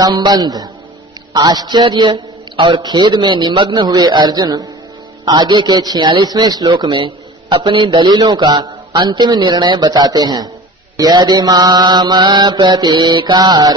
संबंध। आश्चर्य और खेद में निमग्न हुए अर्जुन आगे के 46वें श्लोक में अपनी दलीलों का अंतिम निर्णय बताते हैं। यदि माम प्रतीकार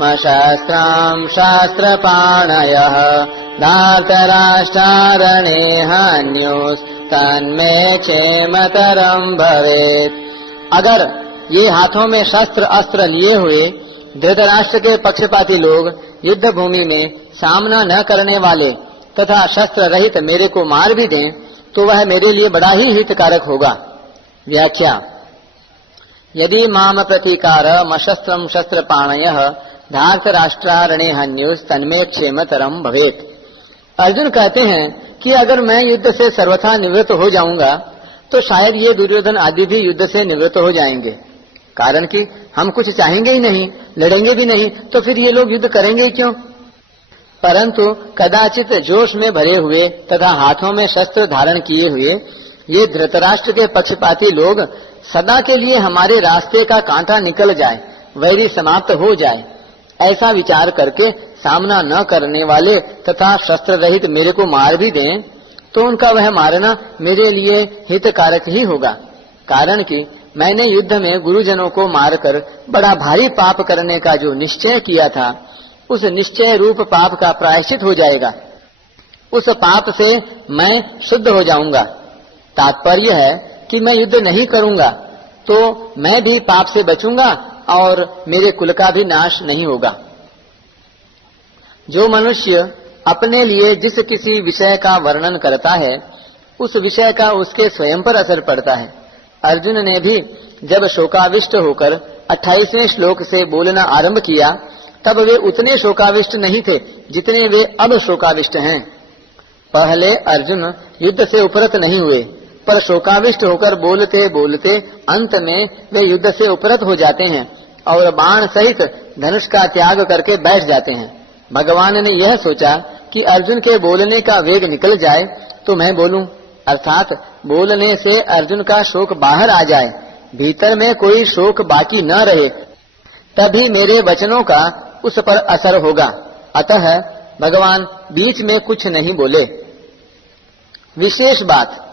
मशस्त्रं शास्त्रपाणयः धार्तराष्ट्रारणे हन्योस् तन्मे क्षेमतरं भवेत्। अगर ये हाथों में शस्त्र अस्त्र लिए हुए धृतराष्ट्र के पक्षपाती लोग युद्ध भूमि में सामना न करने वाले तथा शस्त्र रहित मेरे को मार भी दें तो वह मेरे लिए बड़ा ही हितकारक होगा। व्याख्या। यदि माम प्रतीकार मशस्त्रम शस्त्रपाणयः धार्तराष्ट्रारणे हन्योस् तन्मे क्षेमतरम भवेत्। अर्जुन कहते हैं कि अगर मैं युद्ध से सर्वथा निवृत्त हो जाऊंगा तो शायद ये दुर्योधन आदि भी युद्ध से निवृत्त हो जाएंगे, कारण कि हम कुछ चाहेंगे ही नहीं, लड़ेंगे भी नहीं, तो फिर ये लोग युद्ध करेंगे ही क्यों। परंतु कदाचित जोश में भरे हुए तथा हाथों में शस्त्र धारण किए हुए ये धृतराष्ट्र के पक्षपाती लोग सदा के लिए हमारे रास्ते का कांटा निकल जाए, वैरी समाप्त हो जाए, ऐसा विचार करके सामना न करने वाले तथा शस्त्र रहित मेरे को मार भी दें तो उनका वह मारना मेरे लिए हितकारक ही होगा, कारण कि मैंने युद्ध में गुरुजनों को मारकर बड़ा भारी पाप करने का जो निश्चय किया था उस निश्चय रूप पाप का प्रायश्चित हो जाएगा। उस पाप से मैं शुद्ध हो जाऊंगा। तात्पर्य है कि मैं युद्ध नहीं करूंगा तो मैं भी पाप से बचूंगा और मेरे कुल का भी नाश नहीं होगा। जो मनुष्य अपने लिए जिस किसी विषय का वर्णन करता है उस विषय का उसके स्वयं पर असर पड़ता है। अर्जुन ने भी जब शोकाविष्ट होकर 28वें श्लोक से बोलना आरंभ किया तब वे उतने शोकाविष्ट नहीं थे जितने वे अब शोकाविष्ट हैं। पहले अर्जुन युद्ध से उपरत नहीं हुए, पर शोकाविष्ट होकर बोलते बोलते अंत में वे युद्ध से उपरत हो जाते हैं और बाण सहित धनुष का त्याग करके बैठ जाते हैं। भगवान ने यह सोचा कि अर्जुन के बोलने का वेग निकल जाए तो मैं बोलूं, अर्थात बोलने से अर्जुन का शोक बाहर आ जाए, भीतर में कोई शोक बाकी न रहे, तभी मेरे वचनों का उस पर असर होगा। अतः भगवान बीच में कुछ नहीं बोले। विशेष बात,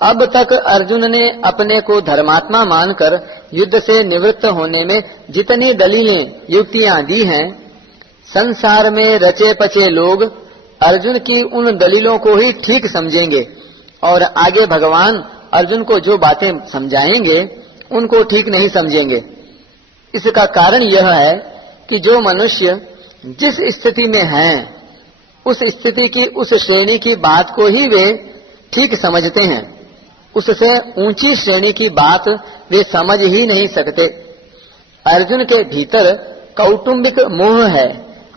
अब तक अर्जुन ने अपने को धर्मात्मा मानकर युद्ध से निवृत्त होने में जितनी दलीलें युक्तियां दी हैं, संसार में रचे पचे लोग अर्जुन की उन दलीलों को ही ठीक समझेंगे और आगे भगवान अर्जुन को जो बातें समझाएंगे उनको ठीक नहीं समझेंगे। इसका कारण यह है कि जो मनुष्य जिस स्थिति में हैं उस स्थिति की उस श्रेणी की बात को ही वे ठीक समझते हैं, उससे ऊंची श्रेणी की बात वे समझ ही नहीं सकते। अर्जुन के भीतर कौटुंबिक मोह है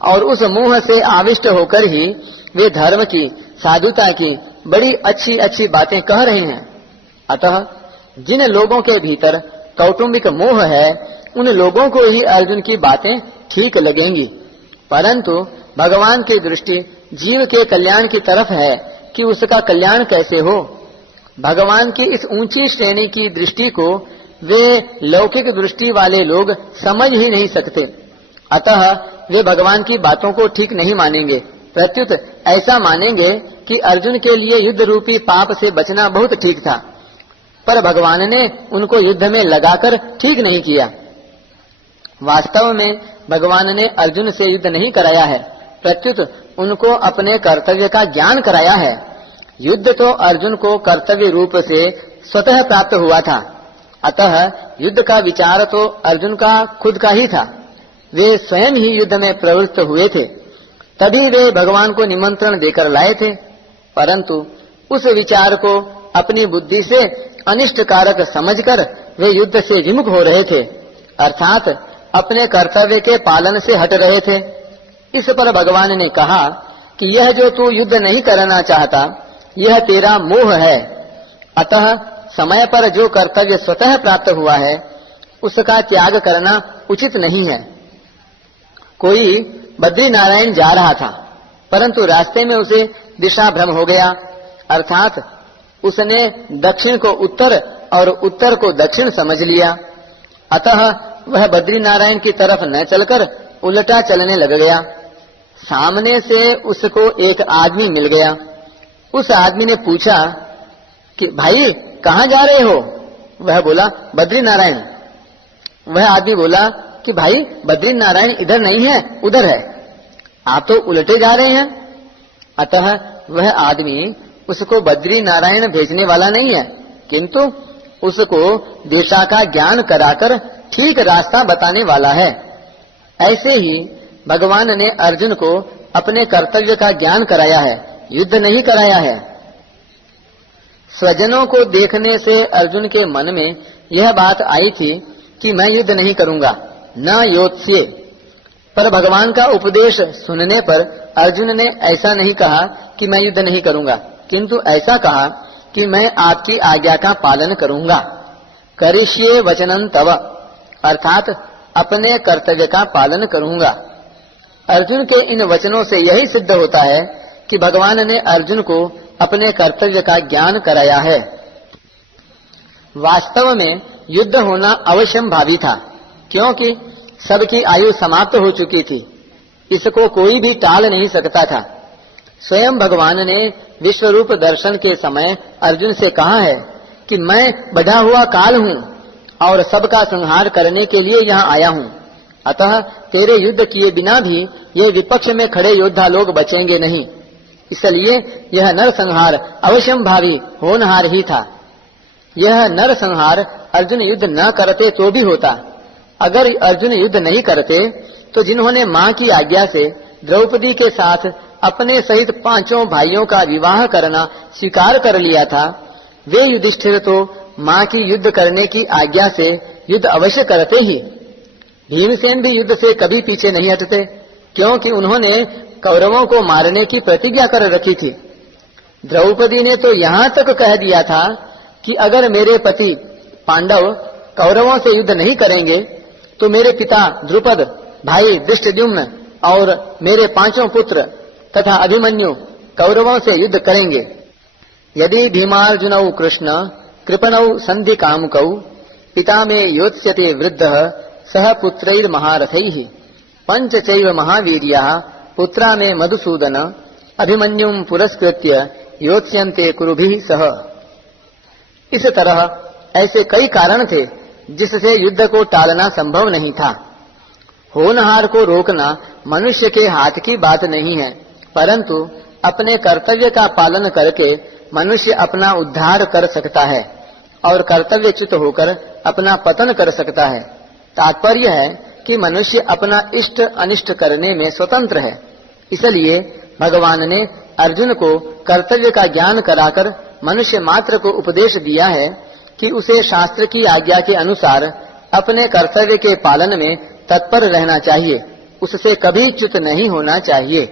और उस मोह से आविष्ट होकर ही वे धर्म की, साधुता की बड़ी अच्छी अच्छी बातें कह रहे हैं। अतः जिन लोगों के भीतर कौटुंबिक मोह है उन लोगों को ही अर्जुन की बातें ठीक लगेंगी, परंतु भगवान की दृष्टि जीव के कल्याण की तरफ है कि उसका कल्याण कैसे हो। भगवान की इस ऊंची श्रेणी की दृष्टि को वे लौकिक दृष्टि वाले लोग समझ ही नहीं सकते। अतः वे भगवान की बातों को ठीक नहीं मानेंगे, प्रत्युत ऐसा मानेंगे कि अर्जुन के लिए युद्ध रूपी पाप से बचना बहुत ठीक था, पर भगवान ने उनको युद्ध में लगाकर ठीक नहीं किया। वास्तव में भगवान ने अर्जुन से युद्ध नहीं कराया है, प्रत्युत उनको अपने कर्तव्य का ज्ञान कराया है। युद्ध तो अर्जुन को कर्तव्य रूप से स्वतः प्राप्त हुआ था, अतः युद्ध का विचार तो अर्जुन का खुद का ही था। वे स्वयं ही युद्ध में प्रवृत्त हुए थे, तभी वे भगवान को निमंत्रण देकर लाए थे, परंतु उस विचार को अपनी बुद्धि से अनिष्ट कारक समझकर वे युद्ध से विमुख हो रहे थे, अर्थात अपने कर्तव्य के पालन से हट रहे थे। इस पर भगवान ने कहा कि यह जो तू युद्ध नहीं करना चाहता यह तेरा मोह है, अतः समय पर जो कर्तव्य स्वतः प्राप्त हुआ है उसका त्याग करना उचित नहीं है। कोई बद्री नारायण जा रहा था, परंतु रास्ते में उसे दिशा भ्रम हो गया, अर्थात उसने दक्षिण को उत्तर और उत्तर को दक्षिण समझ लिया। अतः वह बद्री नारायण की तरफ न चलकर उल्टा चलने लग गया। सामने से उसको एक आदमी मिल गया। उस आदमी ने पूछा कि भाई कहाँ जा रहे हो? वह बोला बद्री नारायण। वह आदमी बोला कि भाई बद्री नारायण इधर नहीं है, उधर है, आप तो उल्टे जा रहे हैं। अतः वह आदमी उसको बद्री नारायण भेजने वाला नहीं है, किंतु उसको दिशा का ज्ञान कराकर ठीक रास्ता बताने वाला है। ऐसे ही भगवान ने अर्जुन को अपने कर्तव्य का ज्ञान कराया है, युद्ध नहीं कराया है। स्वजनों को देखने से अर्जुन के मन में यह बात आई थी कि मैं युद्ध नहीं करूंगा, न योत्स्ये। पर भगवान का उपदेश सुनने पर अर्जुन ने ऐसा नहीं कहा कि मैं युद्ध नहीं करूंगा, किंतु ऐसा कहा कि मैं आपकी आज्ञा का पालन करूंगा। करिष्ये वचनं तव, अर्थात अपने कर्तव्य का पालन करूंगा। अर्जुन के इन वचनों से यही सिद्ध होता है कि भगवान ने अर्जुन को अपने कर्तव्य का ज्ञान कराया है। वास्तव में युद्ध होना अवश्यंभावी था, क्योंकि सबकी आयु समाप्त हो चुकी थी। इसको कोई भी टाल नहीं सकता था। स्वयं भगवान ने विश्वरूप दर्शन के समय अर्जुन से कहा है कि मैं बढ़ा हुआ काल हूँ और सबका संहार करने के लिए यहाँ आया हूँ। अतः तेरे युद्ध किए बिना भी ये विपक्ष में खड़े योद्धा लोग बचेंगे नहीं। इसलिए यह नरसंहार अवश्यंभावी होनहार ही था। यह नरसंहार अर्जुन युद्ध न करते तो भी होता। अगर अर्जुन युद्ध नहीं करते तो जिन्होंने माँ की आज्ञा से द्रौपदी के साथ अपने सहित 5 भाइयों का विवाह करना स्वीकार कर लिया था, वे युधिष्ठिर तो माँ की युद्ध करने की आज्ञा से युद्ध अवश्य करते ही। भीमसेन भी युद्ध से कभी पीछे नहीं हटते, क्योंकि उन्होंने कौरवों को मारने की प्रतिज्ञा कर रखी थी। द्रौपदी ने तो यहाँ तक कह दिया था कि अगर मेरे पति पांडव कौरवों से युद्ध नहीं करेंगे तो मेरे पिता द्रुपद, भाई धृष्टद्युम्न और मेरे 5 पुत्र तथा अभिमन्यु कौरवों से युद्ध करेंगे। यदि भीमार्जुनौ कृष्ण कृपणौ संधि कामुकौ पिता में योत्स्यते वृद्धः सह पुत्रैर्महारथैः पंच चैव महावीर्याः पुत्रा में मधुसूदन अभिमन्युं पुरस्कृत्य योत्स्यन्ते कुरुभिः सह। इस तरह ऐसे कई कारण थे जिससे युद्ध को टालना संभव नहीं था। होनहार को रोकना मनुष्य के हाथ की बात नहीं है, परंतु अपने कर्तव्य का पालन करके मनुष्य अपना उद्धार कर सकता है और कर्तव्यच्युत होकर अपना पतन कर सकता है। तात्पर्य है कि मनुष्य अपना इष्ट अनिष्ट करने में स्वतंत्र है। इसलिए भगवान ने अर्जुन को कर्तव्य का ज्ञान कराकर मनुष्य मात्र को उपदेश दिया है कि उसे शास्त्र की आज्ञा के अनुसार अपने कर्तव्य के पालन में तत्पर रहना चाहिए, उससे कभी च्युत नहीं होना चाहिए।